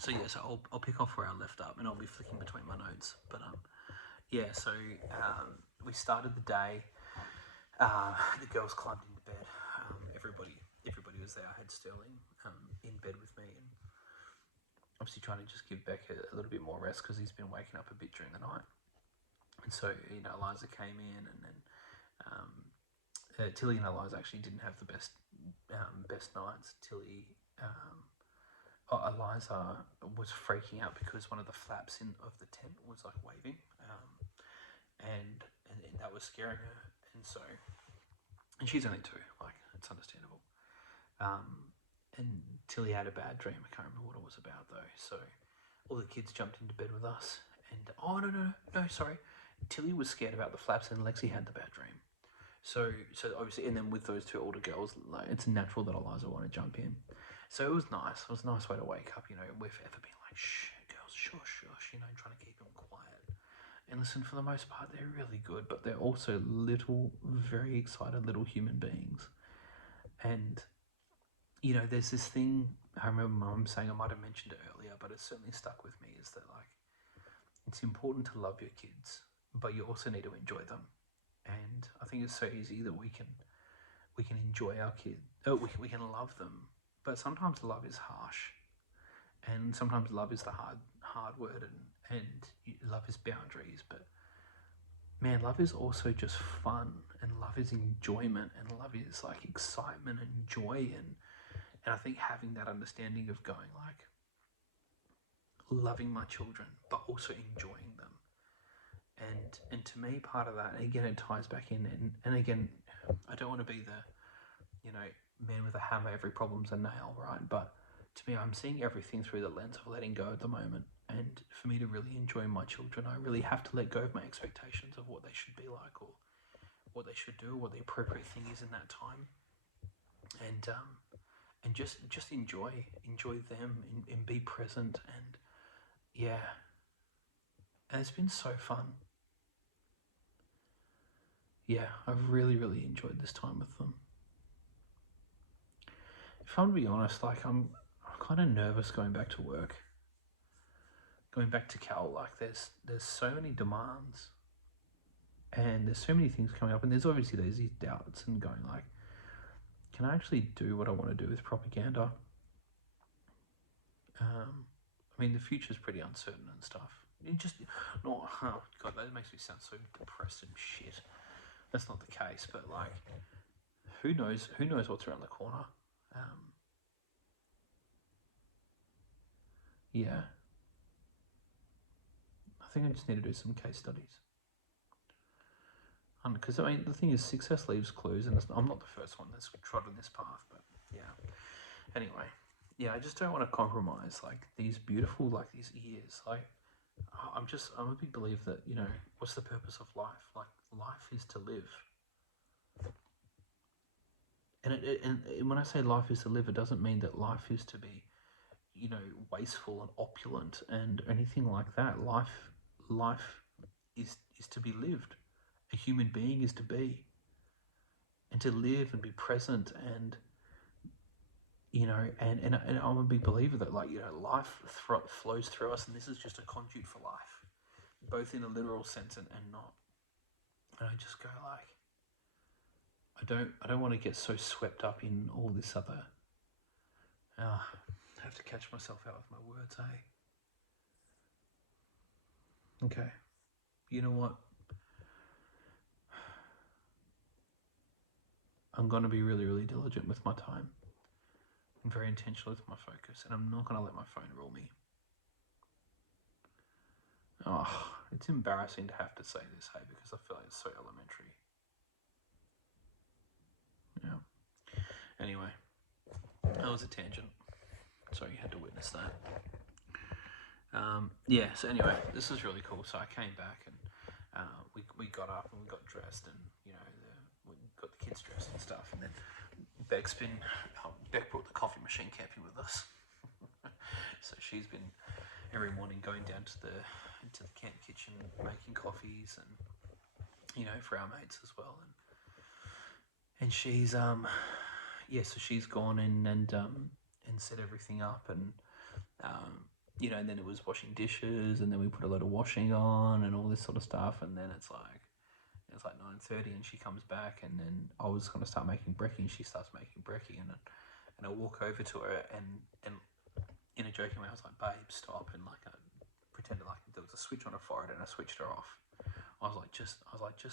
So yeah, so I'll pick off where I left up, and I'll be flicking between my notes. But yeah, so we started the day. The girls climbed into bed. Everybody was there. I had Sterling in bed with me, and obviously trying to just give Beck a little bit more rest because he's been waking up a bit during the night. And so Eliza came in, and then Tilly and Eliza actually didn't have the best nights. Eliza was freaking out because one of the flaps of the tent was like waving, and that was scaring her. And she's only 2, like it's understandable. And Tilly had a bad dream. I can't remember what it was about though. So all the kids jumped into bed with us, and no, sorry. Tilly was scared about the flaps, and Lexi had the bad dream. So obviously, and then with those 2 older girls, like it's natural that Eliza wanted to jump in. So it was nice. It was a nice way to wake up, with Ever being like, shh, girls, shush, trying to keep them quiet. And listen, for the most part, they're really good, but they're also little, very excited little human beings. And, there's this thing, I remember Mum saying, I might have mentioned it earlier, but it certainly stuck with me, is that, like, it's important to love your kids, but you also need to enjoy them. And I think it's so easy that we can enjoy our kids, we can love them, but sometimes love is harsh, and sometimes love is the hard word, and love is boundaries. But man, love is also just fun, and love is enjoyment, and love is like excitement and joy, and I think having that understanding of going like loving my children but also enjoying them. And to me, part of that, again, it ties back in, and again, I don't want to be the man with a hammer, every problem's a nail, right? But to me, I'm seeing everything through the lens of letting go at the moment. And for me to really enjoy my children, I really have to let go of my expectations of what they should be like, or what they should do, or what the appropriate thing is in that time. And just enjoy them, and be present. And yeah, and it's been so fun. Yeah, I've really, really enjoyed this time with them. If I'm to be honest, like I'm kind of nervous going back to work, going back to Cal. Like there's so many demands, and there's so many things coming up, and there's obviously these doubts and going like, can I actually do what I want to do with propaganda? I mean, the future's pretty uncertain and stuff. It just, no, oh God, that makes me sound so depressed and shit. That's not the case, but like, who knows what's around the corner? Yeah, I think I just need to do some case studies. Because I mean, the thing is, success leaves clues, and I'm not the first one that's trodden this path. But yeah, anyway, yeah, I just don't want to compromise like these beautiful, like these years. Like I'm a big believer that what's the purpose of life? Like life is to live. And when I say life is to live, it doesn't mean that life is to be, wasteful and opulent and anything like that. Life is to be lived. A human being is to be, and to live and be present, and and I'm a big believer that life flows through us, and this is just a conduit for life, both in a literal sense and not. And I just go like, I don't want to get so swept up in all this other. I have to catch myself out with my words, eh? Okay. You know what? I'm going to be really, really diligent with my time. I'm very intentional with my focus, and I'm not going to let my phone rule me. Oh, it's embarrassing to have to say this, hey, because I feel like it's so elementary. Yeah. Anyway, that was a tangent. Sorry you had to witness that. Yeah, so anyway, this is really cool. So I came back, and we got up and we got dressed, and we got the kids dressed and stuff, and then Beck brought the coffee machine camping with us. So she's been every morning going down to the camp kitchen, making coffees, and for our mates as well, and she's so she's gone in and set everything up, and and then it was washing dishes, and then we put a load of washing on and all this sort of stuff, and then it's like 9:30, and she comes back, and then I was going to start making brekkie, and she starts making brekkie, and I walk over to her, and in a joking way, I was like, "Babe, stop," and like I pretended like there was a switch on her forehead, and I switched her off. I was like, just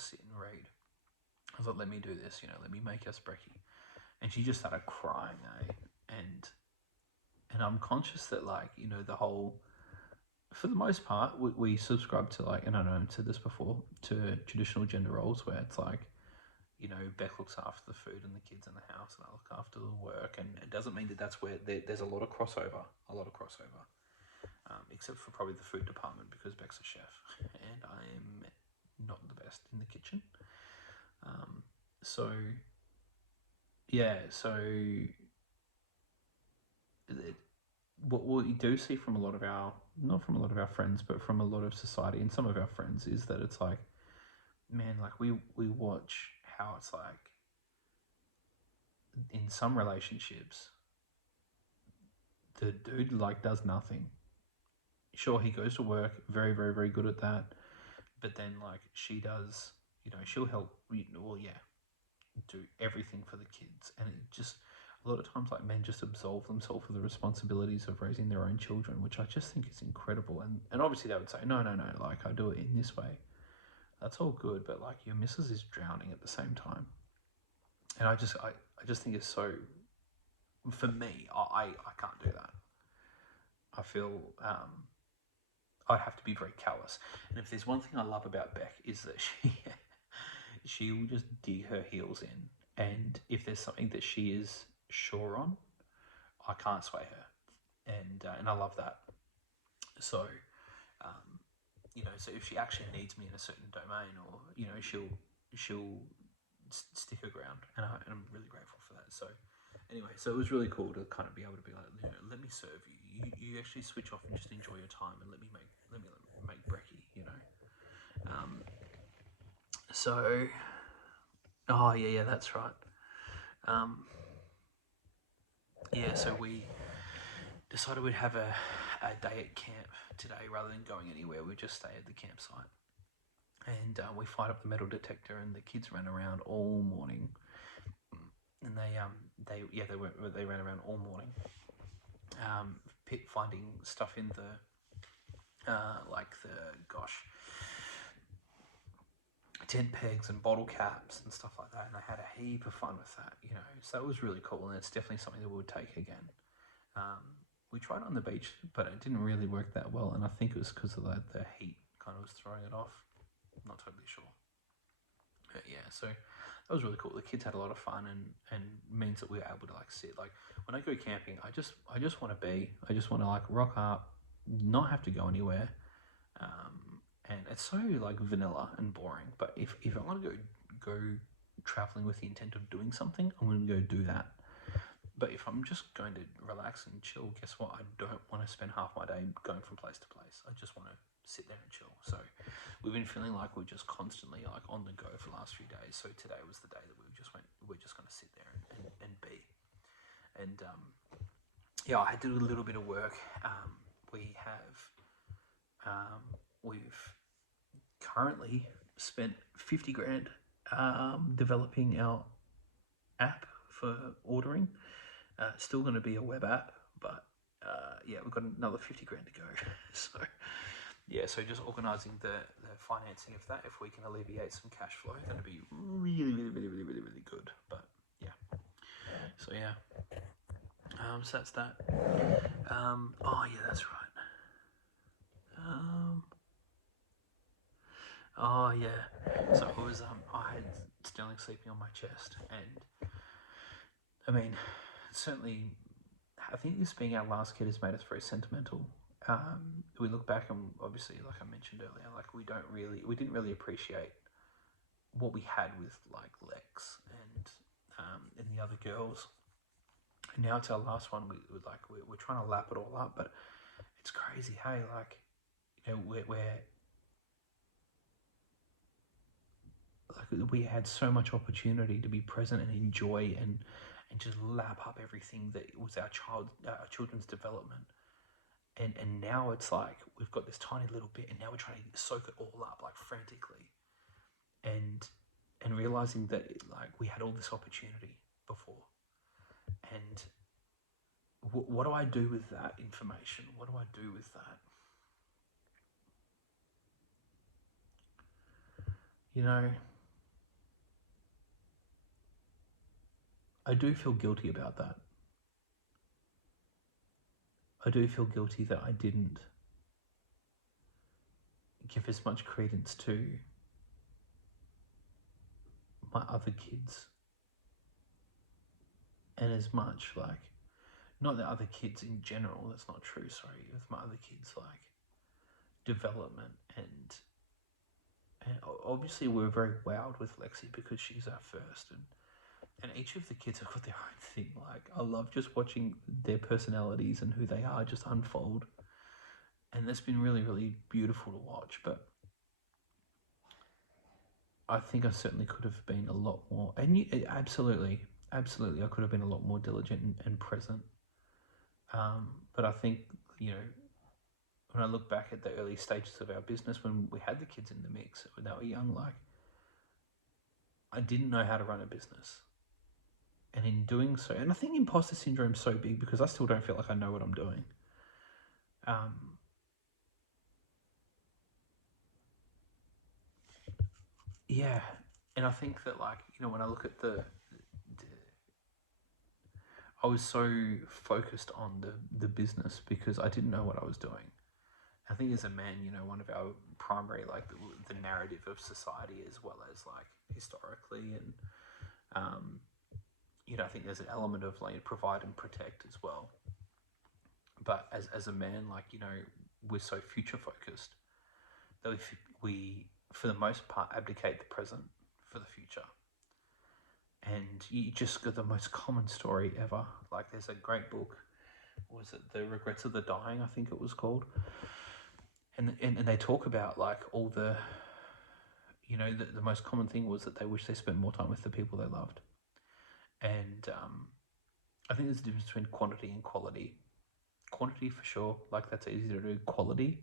sit and read. I was like, let me do this, let me make us brekkie. And she just started crying, and I'm conscious that the whole, for the most part, we subscribe to and I know I've said this before, to traditional gender roles where it's like, Beck looks after the food and the kids in the house, and I look after the work, and it doesn't mean that that's where there's a lot of crossover, except for probably the food department, because Beck's a chef and I am not the best in the kitchen. So what you do see from a lot of our, not from a lot of our friends, but from a lot of society and some of our friends, is that it's like, man, like we watch how it's like in some relationships, the dude does nothing. Sure, he goes to work, very, very, very good at that, but then she does, she'll help, do everything for the kids, and it just, a lot of times men just absolve themselves of the responsibilities of raising their own children, which I just think is incredible. And obviously they would say, no, I do it in this way. That's all good, but your missus is drowning at the same time. And I just think it's so, for me, I can't do that. I feel I'd have to be very callous. And if there's one thing I love about Beck, is that she will just dig her heels in, and if there's something that she is sure on, I can't sway her, and I love that. So, so if she actually needs me in a certain domain, or she'll stick her ground, and I'm really grateful for that. So, anyway, so it was really cool to kind of be able to be like, let me serve you. You actually switch off and just enjoy your time, and let me make brekkie. So, oh yeah, that's right. So we decided we'd have a day at camp today rather than going anywhere. We just stay at the campsite, and we fired up the metal detector, and the kids ran around all morning, and they ran around all morning, finding stuff in the tent pegs and bottle caps and stuff like that, and I had a heap of fun with that, so it was really cool, and it's definitely something that we would take again. We tried on the beach, but it didn't really work that well, and I think it was because of the heat kind of was throwing it off. I'm not totally sure. But yeah, so that was really cool. The kids had a lot of fun, and means that we were able to sit. When I go camping, I just want to rock up, not have to go anywhere, and it's so vanilla and boring. But if I want to go traveling with the intent of doing something, I'm going to go do that. But if I'm just going to relax and chill, guess what? I don't want to spend half my day going from place to place. I just want to sit there and chill. So we've been feeling like we're just constantly on the go for the last few days. So today was the day that we're just going to sit there and be. And I had to do a little bit of work. We've currently spent 50 grand developing our app for ordering. Still going to be a web app, but we've got another 50 grand to go. So just organising the financing of that, if we can alleviate some cash flow, that'd be really, really, really, really, really, really good. But yeah, so that's that. That's right. So it was I had Sterling sleeping on my chest, and I mean, certainly, I think this being our last kid has made us very sentimental. We look back, and obviously, like I mentioned earlier, we didn't really appreciate what we had with Lex and the other girls. And now it's our last one. We're trying to lap it all up, but it's crazy. Hey, we had so much opportunity to be present and enjoy and just lap up everything that was our children's development, And now it's like we've got this tiny little bit, and now we're trying to soak it all up like frantically, and realizing that like we had all this opportunity before, and what do I do with that information? What do I do with that? You know, I do feel guilty about that. I do feel guilty that I didn't give as much credence to my other kids, and as much like, not the other kids in general, that's not true, sorry, with my other kids, like development, and obviously we're very wowed with Lexi because she's our first, and each of the kids have got their own thing. Like, I love just watching their personalities and who they are just unfold, and that's been really, really beautiful to watch. But I think I certainly could have been a lot more, and absolutely, I could have been a lot more diligent and present. But I think, you know, when I look back at the early stages of our business, when we had the kids in the mix, when they were young, like, I didn't know how to run a business. And in doing so, and I think imposter syndrome is so big because I still don't feel like I know what I'm doing. Yeah, and I think that, like, you know, when I look at I was so focused on the business because I didn't know what I was doing. I think as a man, you know, one of our primary, like, the narrative of society, as well as like historically, and you know, I think there's an element of like provide and protect as well. But as a man, like, you know, we're so future focused that we for the most part abdicate the present for the future. And you just got the most common story ever. Like, there's a great book, was it The Regrets of the Dying, I think it was called, and they talk about like all the, you know, the most common thing was that they wish they spent more time with the people they loved. And I think there's a difference between quantity and quality. Quantity for sure, like, that's easy to do. Quality,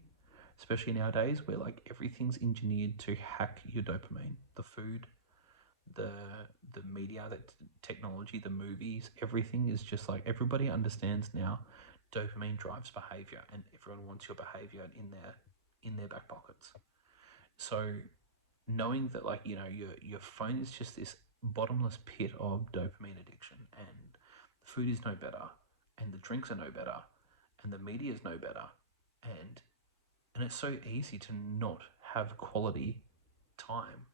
especially nowadays where like everything's engineered to hack your dopamine, the food, the media, the technology, the movies, everything is just like, everybody understands now dopamine drives behavior, and everyone wants your behavior in their back pockets. So knowing that, like, you know, your phone is just this bottomless pit of dopamine addiction, and the food is no better, and the drinks are no better, and the media is no better, and it's so easy to not have quality time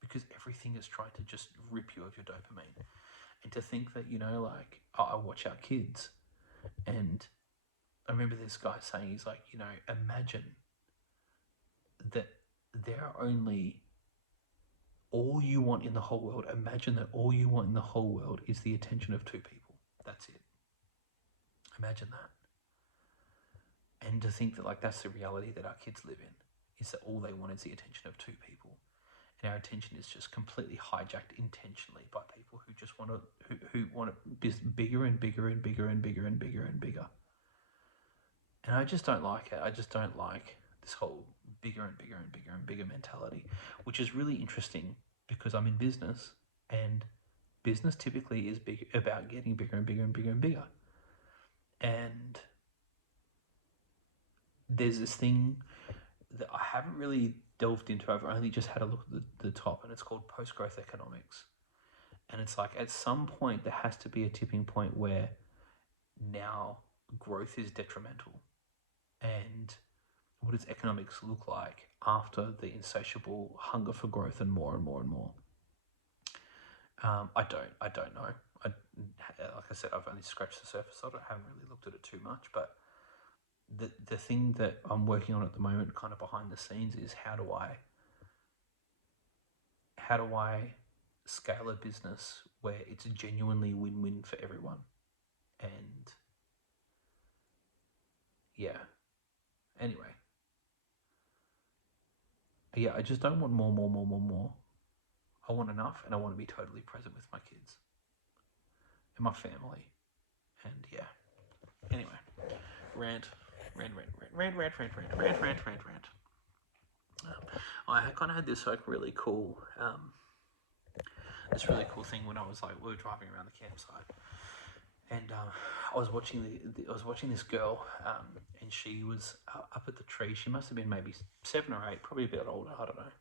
because everything is trying to just rip you of your dopamine. And to think that, you know, like, I watch our kids, and I remember this guy saying, he's like, you know, imagine that there are only, all you want in the whole world, imagine that all you want in the whole world is the attention of two people. That's it. Imagine that. And to think that, like, that's the reality that our kids live in, is that all they want is the attention of two people. And our attention is just completely hijacked intentionally by people who just want to, who want to bigger and bigger and bigger and bigger and bigger and bigger. And I just don't like it. I just don't like this whole bigger and bigger and bigger and bigger mentality, which is really interesting because I'm in business, and business typically is about getting bigger and bigger and bigger and bigger. And there's this thing that I haven't really delved into. I've only just had a look at the top, and it's called post-growth economics. And it's like, at some point there has to be a tipping point where now growth is detrimental. And what does economics look like after the insatiable hunger for growth and more and more and more? I don't know. Like I said, I've only scratched the surface. I haven't really looked at it too much. But the thing that I'm working on at the moment, kind of behind the scenes, is how do I scale a business where it's a genuinely win-win for everyone? And yeah. Anyway. Yeah, I just don't want more. I want enough, and I want to be totally present with my kids and my family. And yeah. Anyway, rant. I kind of had this like really cool, thing when I was like, we were driving around the campsite, and I was watching this girl, and she was up at the tree. She must have been maybe 7 or 8, probably a bit older. I don't know.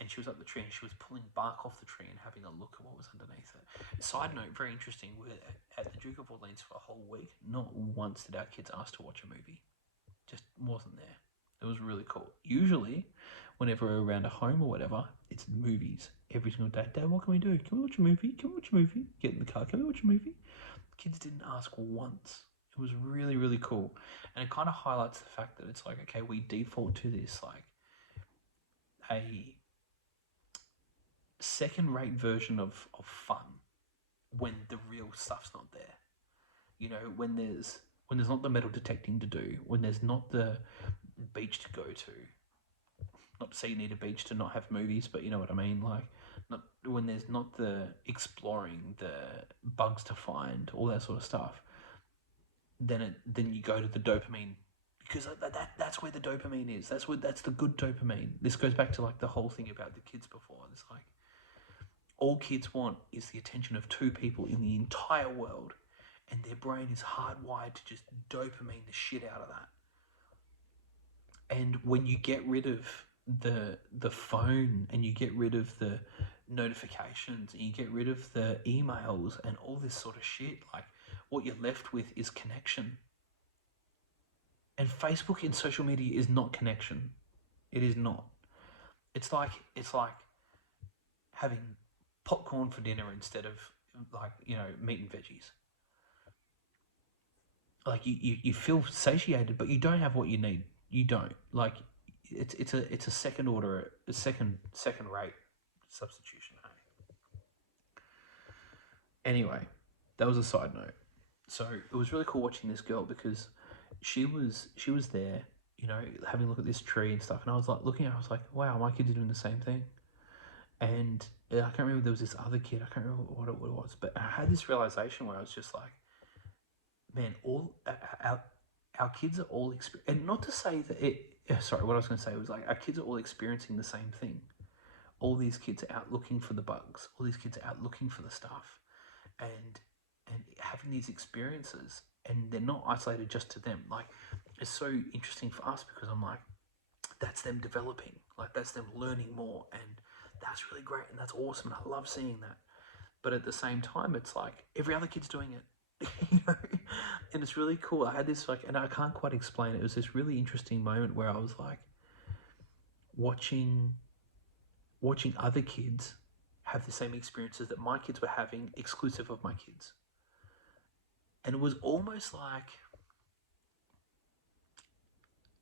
And she was up the tree and she was pulling bark off the tree and having a look at what was underneath it. Side note, very interesting, we're at the Duke of Orleans for a whole week. Not once did our kids ask to watch a movie. Just wasn't there. It was really cool. Usually, whenever we're around a home or whatever, it's movies. Every single day. Dad, what can we do? Can we watch a movie? Can we watch a movie? Get in the car. Can we watch a movie? Kids didn't ask once. It was really, really cool. And it kind of highlights the fact that it's like, okay, we default to this, like, a second-rate version of fun when the real stuff's not there. You know, when there's not the metal detecting to do, when there's not the beach to go to. Not to say you need a beach to not have movies, but you know what I mean. Like, not when there's not the exploring, the bugs to find, all that sort of stuff. Then you go to the dopamine, because that's where the dopamine is. That's the good dopamine. This goes back to like the whole thing about the kids before. It's like, all kids want is the attention of 2 people in the entire world, and their brain is hardwired to just dopamine the shit out of that. And when you get rid of the phone, and you get rid of the notifications, and you get rid of the emails and all this sort of shit, like, what you're left with is connection. And Facebook and social media is not connection. It is not. It's like having popcorn for dinner instead of, like, you know, meat and veggies. Like, you feel satiated, but you don't have what you need. You don't. Like, it's a second order, a second rate substitution. Anyway, that was a side note. So it was really cool watching this girl, because she was there, you know, having a look at this tree and stuff, and I was like looking at her, I was like, wow, my kids are doing the same thing. And I can't remember, there was this other kid, I can't remember what it was, but I had this realization where I was just like, man, all our kids are all and not to say that sorry, what I was going to say was, like, our kids are all experiencing the same thing. All these kids are out looking for the bugs. All these kids are out looking for the stuff, and having these experiences, and they're not isolated just to them. Like, it's so interesting for us, because I'm like, that's them developing, like, that's them learning more, and that's really great, and that's awesome, and I love seeing that. But at the same time, it's like every other kid's doing it. You know? And it's really cool. I had this, like, and I can't quite explain it. It was this really interesting moment where I was like watching other kids have the same experiences that my kids were having, exclusive of my kids. And it was almost like,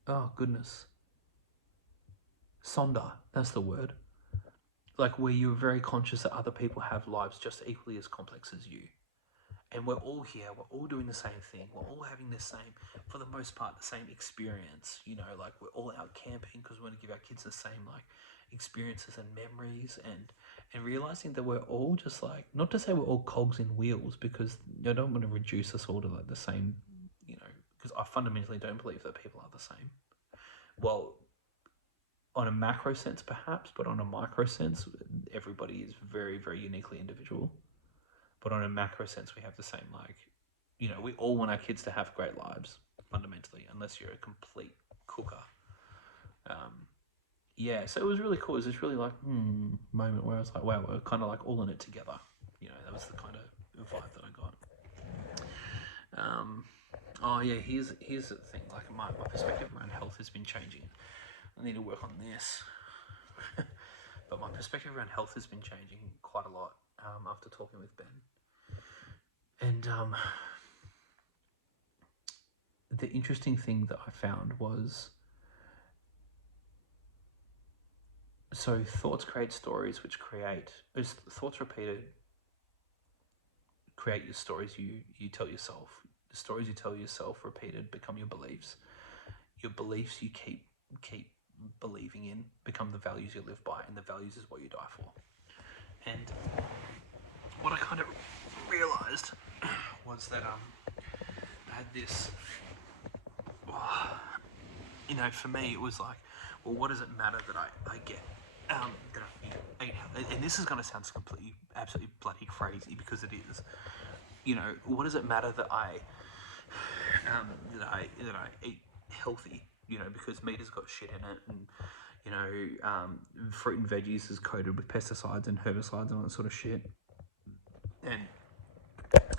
oh goodness, Sonder, that's the word. Like, where you're very conscious that other people have lives just equally as complex as you. And we're all here, we're all doing the same thing, we're all having the same, for the most part, the same experience. You know, like, we're all out camping because we want to give our kids the same, like, experiences and memories, and realizing that we're all just, like, not to say we're all cogs in wheels, because I don't want to reduce us all to, like, the same, you know, because I fundamentally don't believe that people are the same. Well, on a macro sense perhaps, but on a micro sense, everybody is very, very uniquely individual. But on a macro sense, we have the same, like, you know, we all want our kids to have great lives, fundamentally, unless you're a complete cooker. Yeah, so it was really cool. It was this really, like, moment where I was like, wow, we're kind of, like, all in it together. You know, that was the kind of vibe that I got. Oh, yeah, here's the thing. Like, my perspective around health has been changing. I need to work on this. But my perspective around health has been changing quite a lot after talking with Ben. And the interesting thing that I found was, so thoughts create stories, which create, as thoughts repeated create your stories you tell yourself. The stories you tell yourself repeated become your beliefs. Your beliefs you keep believing in become the values you live by, and the values is what you die for. And what I kind of realized was that I had this, oh, you know, for me, it was like, well, what does it matter that I get, that I eat healthy? And this is going to sound completely, absolutely bloody crazy, because it is. You know, what does it matter that I eat healthy? You know, because meat has got shit in it, and you know, fruit and veggies is coated with pesticides and herbicides and all that sort of shit, and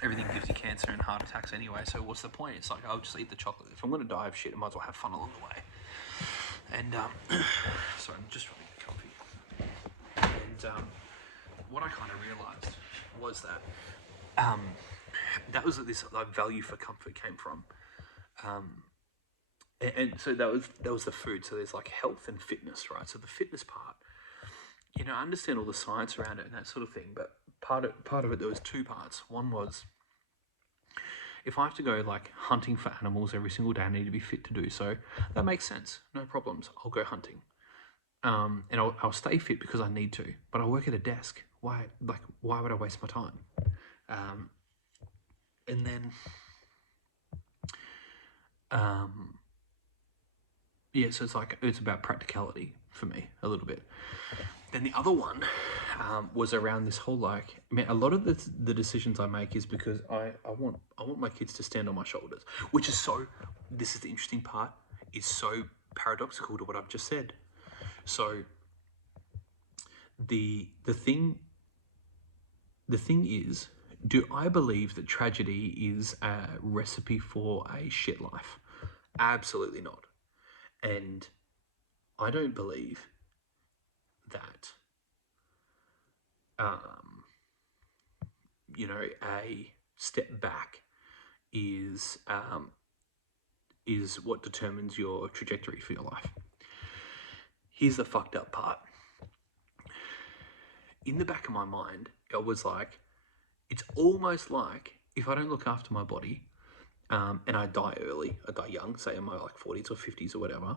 everything gives you cancer and heart attacks anyway. So what's the point? It's like, I'll just eat the chocolate. If I'm going to die of shit, I might as well have fun along the way. And sorry, I'm just trying to get comfy. And what I kind of realised was that that was this value for comfort came from. And so that was the food. So there's like health and fitness, right? So the fitness part, you know, I understand all the science around it and that sort of thing, but part of it, there was two parts. One was, if I have to go like hunting for animals every single day, I need to be fit to do so. That makes sense. No problems. I'll go hunting. And I'll stay fit because I need to. But I work at a desk. Why would I waste my time? And then, yeah, so it's about practicality for me a little bit. Then the other one was around this whole, like, I mean, a lot of the decisions I make is because I want my kids to stand on my shoulders, which is this is the interesting part, is so paradoxical to what I've just said. So the thing is, do I believe that tragedy is a recipe for a shit life? Absolutely not. And I don't believe that, you know, a step back is what determines your trajectory for your life. Here's the fucked up part. In the back of my mind, I was like, it's almost like if I don't look after my body, and I die early, I die young, say in my like 40s or 50s or whatever,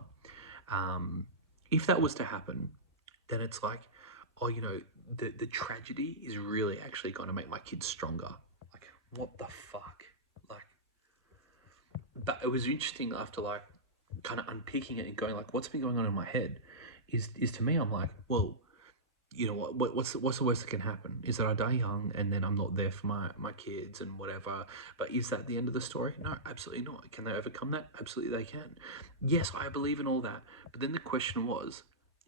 if that was to happen, then it's like, oh, you know, the tragedy is really actually going to make my kids stronger. Like, what the fuck? Like, but it was interesting after like kind of unpicking it and going like, what's been going on in my head is to me, I'm like, well, you know what's the worst that can happen is that I die young and then I'm not there for my kids and whatever. But is that the end of the story? No, absolutely not. Can they overcome that? Absolutely they can. Yes, I believe in all that. But then the question was,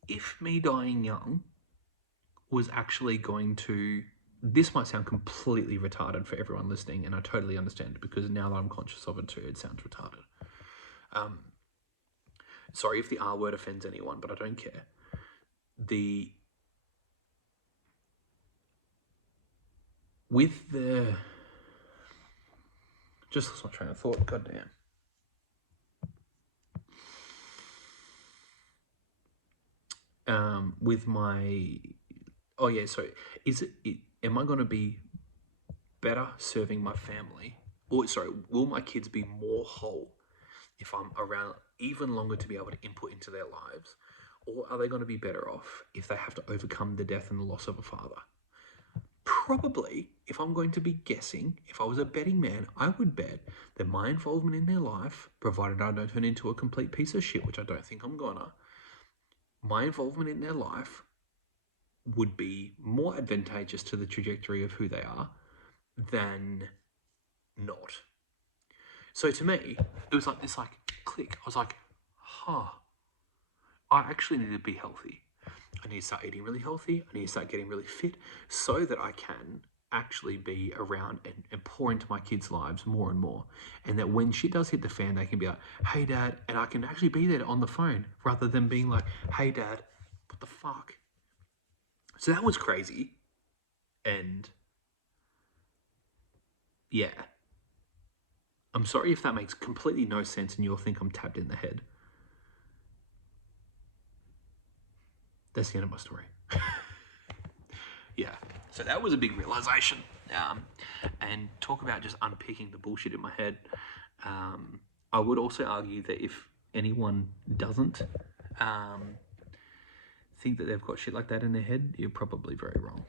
if me dying young was actually going to, this might sound completely retarded for everyone listening, and I totally understand it, because now that I'm conscious of it too, it sounds retarded. Sorry if the R word offends anyone, but I don't care. Just lost my train of thought, goddamn. Am I going to be better serving my family, or will my kids be more whole if I'm around even longer to be able to input into their lives, or are they going to be better off if they have to overcome the death and the loss of a father? Probably, if I'm going to be guessing, if I was a betting man, I would bet that my involvement in their life, provided I don't turn into a complete piece of shit, which I don't think I'm gonna, my involvement in their life would be more advantageous to the trajectory of who they are than not. So to me, it was like this click. I was like, I actually need to be healthy. I need to start eating really healthy. I need to start getting really fit so that I can actually be around and pour into my kids' lives more and more. And that when shit does hit the fan, they can be like, hey, Dad, and I can actually be there on the phone rather than being like, hey, Dad, what the fuck? So that was crazy. And yeah. I'm sorry if that makes completely no sense and you'll think I'm tapped in the head. That's the end of my story. Yeah. So that was a big realization. And talk about just unpicking the bullshit in my head. I would also argue that if anyone doesn't think that they've got shit like that in their head, you're probably very wrong.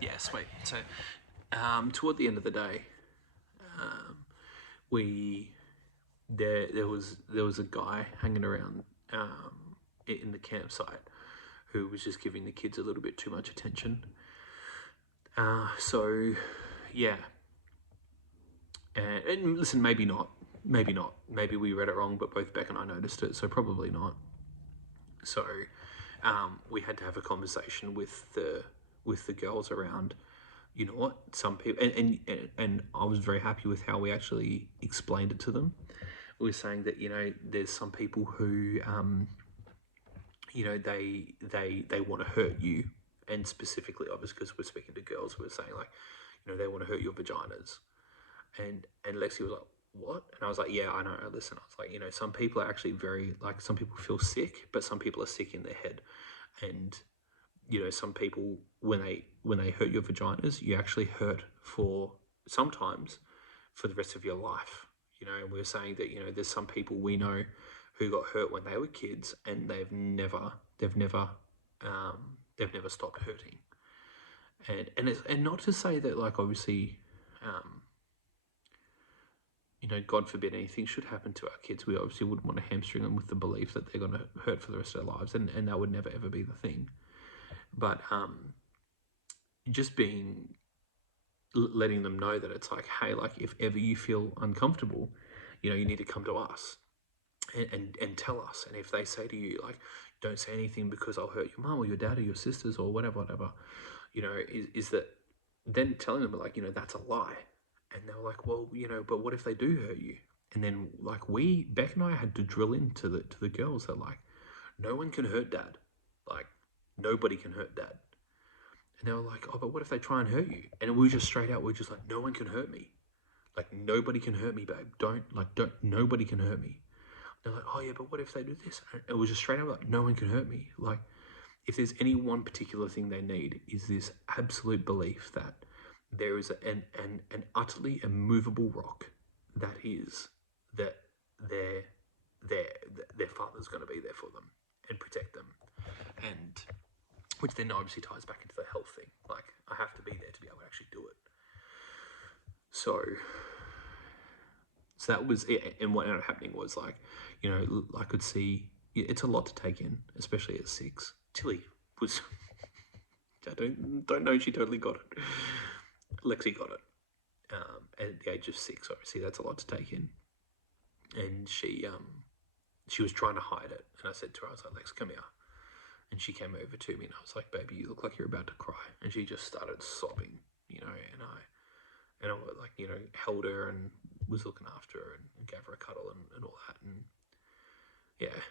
Yeah, sweet. So, toward the end of the day, we there was a guy hanging around in the campsite who was just giving the kids a little bit too much attention. So, yeah. And listen, maybe not. Maybe not. Maybe we read it wrong, but both Beck and I noticed it, so probably not. So, we had to have a conversation with the girls around. You know what? Some people, and I was very happy with how we actually explained it to them. We were saying that there's some people who they want to hurt you, and specifically, obviously, because we're speaking to girls, we're saying like, they want to hurt your vaginas, and Lexi was like, what? And I was like, yeah, I know. Listen, I was like, some people are actually very like, some people feel sick, but some people are sick in their head, and some people when they hurt your vaginas, you actually hurt for sometimes for the rest of your life. And we were saying that there's some people we know who got hurt when they were kids, and they've never stopped hurting. And not to say that, like, obviously, God forbid anything should happen to our kids. We obviously wouldn't want to hamstring them with the belief that they're going to hurt for the rest of their lives, and that would never ever be the thing. But just letting them know that it's like, hey, like, if ever you feel uncomfortable, you need to come to us and tell us. And if they say to you, like, don't say anything because I'll hurt your mum or your dad or your sisters or whatever, is that then telling them, like, that's a lie. And they were like, well, but what if they do hurt you? And then, like, Beck and I had to drill into the girls that, like, no one can hurt dad. Like, nobody can hurt dad. And they were like, oh, but what if they try and hurt you? And we were just straight out, we're just like, no one can hurt me. Like, nobody can hurt me, babe. Nobody can hurt me. They're like, oh yeah, but what if they do this? And it was just straight up like, no one can hurt me. Like, if there's any one particular thing they need, is this absolute belief that there is an utterly immovable rock that is that their father's going to be there for them and protect them, and which then obviously ties back into the health thing. Like, I have to be there to be able to actually do it. So that was it. And what ended up happening was, like, I could see it's a lot to take in, especially at 6. Tilly was, I don't know, she totally got it. Lexi got it. At the age of 6, obviously, that's a lot to take in. And she was trying to hide it. And I said to her, I was like, Lex, come here. And she came over to me, and I was like, baby, you look like you're about to cry. And she just started sobbing, and I like, held her and was looking after her and gave her a cuddle and all that. And yeah.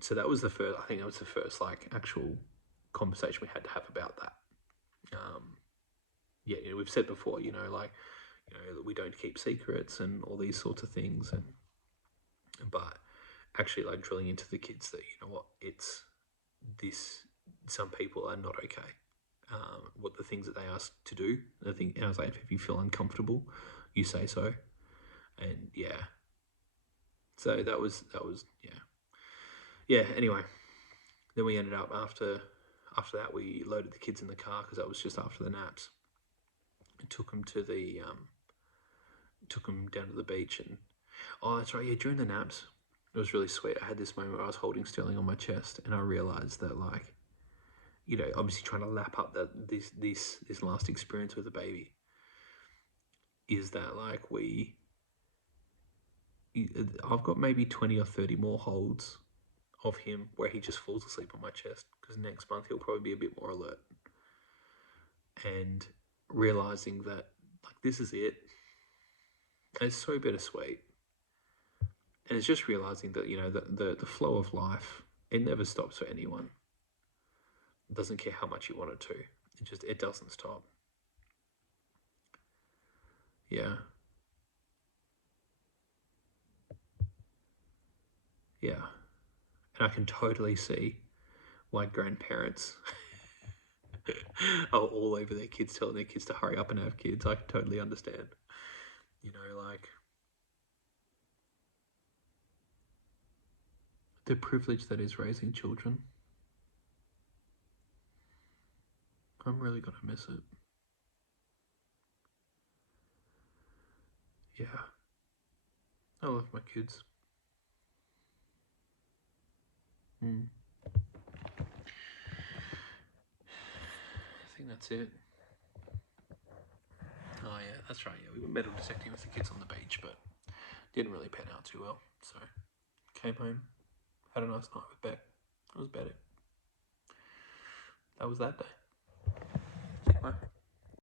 So that was the first, I think that was the first, like, actual conversation we had to have about that. Yeah, we've said before, like, that we don't keep secrets and all these sorts of things. But actually, like, drilling into the kids that, it's this, some people are not okay. What the things that they ask to do, and I was like, if you feel uncomfortable, you say so. And yeah, so that was yeah. Anyway, then we ended up after that, we loaded the kids in the car because that was just after the naps. And took them down to the beach, and oh, that's right, yeah. During the naps, it was really sweet. I had this moment where I was holding Sterling on my chest, and I realized that, like, obviously trying to lap up this last experience with a baby, is that, like, I've got maybe 20 or 30 more holds of him where he just falls asleep on my chest, because next month he'll probably be a bit more alert. And realizing that, like, this is it. And it's so bittersweet. And it's just realizing that, the flow of life, it never stops for anyone. It doesn't care how much you want it to. It doesn't stop. Yeah. Yeah. And I can totally see why grandparents are all over their kids, telling their kids to hurry up and have kids. I can totally understand. Like, the privilege that is raising children. I'm really gonna miss it. Yeah. I love my kids. I think that's it. Oh yeah, that's right. Yeah, we went metal detecting with the kids on the beach, but didn't really pan out too well. So came home, had a nice night with Beck. That was about it. That was that day. Anyway.